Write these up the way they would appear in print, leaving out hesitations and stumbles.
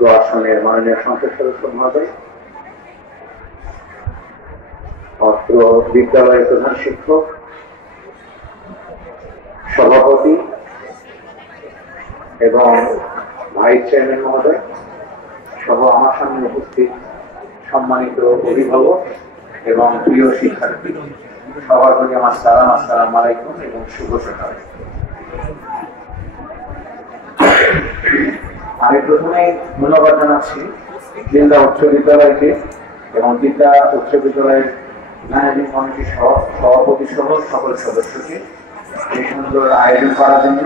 অত্র আসনের মাননীয় সংসদ সদস্য মহোদয়, অত্র বিদ্যালয়ের প্রধান শিক্ষক, সভাপতি এবং ভাইস চেয়ারম্যান মহোদয় সহ আমার সামনে উপস্থিত সম্মানিত অভিভাবক এবং প্রিয় শিক্ষার্থী, সবার প্রতি আমার সালাম, আসসালামু আলাইকুম এবং শুভ সকাল। আমি প্রথমে ধন্যবাদ জানাচ্ছি জিন্দা উচ্চ বিদ্যালয়কে এবং জিন্দা উচ্চ বিদ্যালয়ের ম্যানেজিং কমিটির সভাপতি সহ সকল সদস্যকে এই সুন্দর আয়োজন করার জন্য।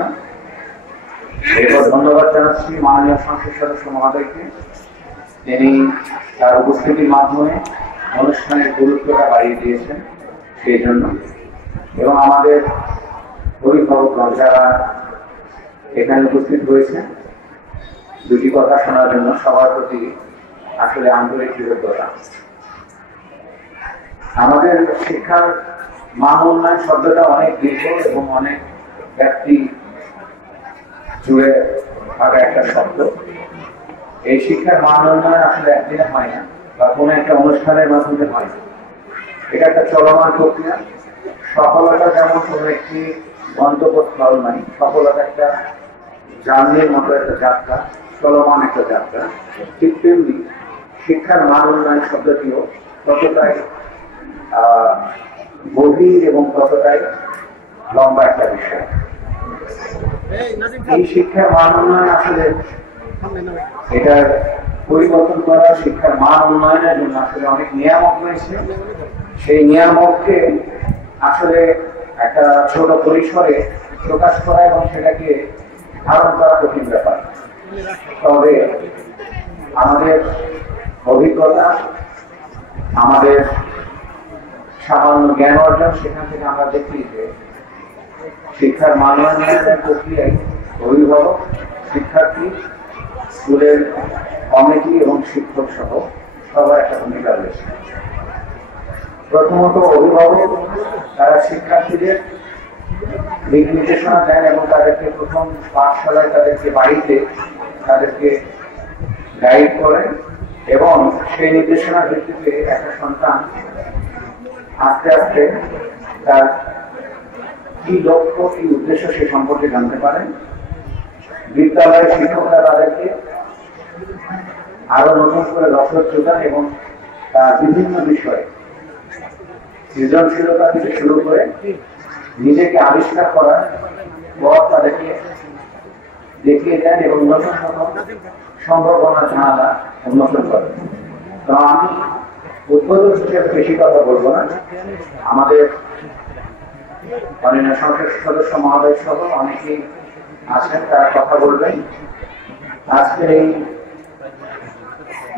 এরপর ধন্যবাদ জানাচ্ছি মাননীয় সংসদ সদস্য মহোদয়কে, তিনি তার উপস্থিতির মাধ্যমে অনুষ্ঠানের গুরুত্বটা বাড়িয়ে দিয়েছেন সেই জন্য, এবং আমাদের অভিভাবকগণ যারা এখানে উপস্থিত হয়েছেন দুটি কথা শোনার জন্য, সবার প্রতি আসলে আন্তরিক কৃতজ্ঞতা। আমাদের শিক্ষার মান উন্নয়ন শব্দটা অনেক দীর্ঘ এবং অনেক ব্যক্তি জুড়ে থাকা একটা শব্দ। এই শিক্ষার মান উন্নয়ন আসলে একদিনে হয় না বা কোনো একটা অনুষ্ঠানের মাধ্যমে হয় না, এটা একটা চলমান প্রক্রিয়া। সফলতা যেমন কোনো একটি গন্তব্যস্থল নাই, সফলতা একটা জার্নির মতো একটা যাত্রা, চলমান একটা যাত্রা। ঠিক তেমনি শিক্ষার মান উন্নয়ন শব্দটিও ততটাই গভীর এবং ততটাই লম্বা একটা বিষয়। এই শিক্ষার মান উন্নয়ন আসলে এটার পরিবর্তন করা, শিক্ষার মান উন্নয়নের জন্য আসলে অনেক নিয়ামক রয়েছে। সেই নিয়ামককে আসলে একটা ছোট পরিসরে প্রকাশ করা এবং সেটাকে ধারণ করা কঠিন ব্যাপার। তবে আমাদের অভিজ্ঞতা, আমাদের সামান্য জ্ঞান অর্জন, সেখান থেকে আমরা দেখি যে শিক্ষার মান উন্নয়নের প্রক্রিয়ায় অভিভাবক, শিক্ষার্থী, স্কুলের কমিটি এবং শিক্ষক সহ সবার একটা ভূমিকা রয়েছে। প্রথমত অভিভাবক, তারা শিক্ষার্থীদের দিক নির্দেশনা দেন এবং তাদেরকে প্রথম পাঠশালায়, তাদেরকে বাড়িতে তাদেরকে গাইড করেন এবং সেই নির্দেশনার ভিত্তিতে একটা সন্তান আস্তে আস্তে তার কি লক্ষ্য, কি উদ্দেশ্য সে সম্পর্কে জানতে পারেন। বিদ্যালয়ের শিক্ষকরা তাদেরকে আরো নতুন করে রসদ যোগান এবং তার বিভিন্ন বিষয়ে সৃজনশীলতা থেকে শুরু করে নিজেকে আবিষ্কার করার পর তাদেরকে দেখিয়ে দেন এবং নতুন নতুন সম্ভাবনা জানালা উন্মোচন করেন। তো আমি উদ্বোধক হিসেবে বেশি কথা বলবো না, আমাদের মাননীয় সংসদ সদস্য মহোদয় সহ অনেকেই আছেন, তারা কথা বলবেন। আজকের এই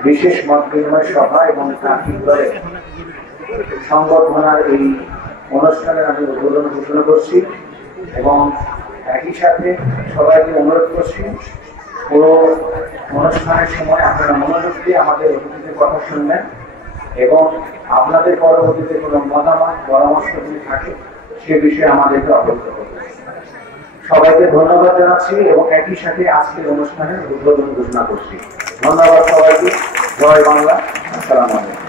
বিশেষ মত বিনিময় সভা এবং সংবর্ধনার এই অনুষ্ঠানে আমি উদ্বোধন ঘোষণা করছি এবং একই সাথে সবাইকে অনুরোধ করছি পুরো অনুষ্ঠানের সময় আপনারা মনোযোগ দিয়ে আমাদের অতিথিদের কথা শুনবেন এবং আপনাদের পরবর্তীতে কোনো মতামত, পরামর্শ যদি থাকে সে বিষয়ে আমাদেরকে অবগত করবেন। সবাইকে ধন্যবাদ জানাচ্ছি এবং একই সাথে আজকের অনুষ্ঠানের উদ্বোধন ঘোষণা করছি। ধন্যবাদ সবাইকে। জয় বাংলা। আসসালামু আলাইকুম।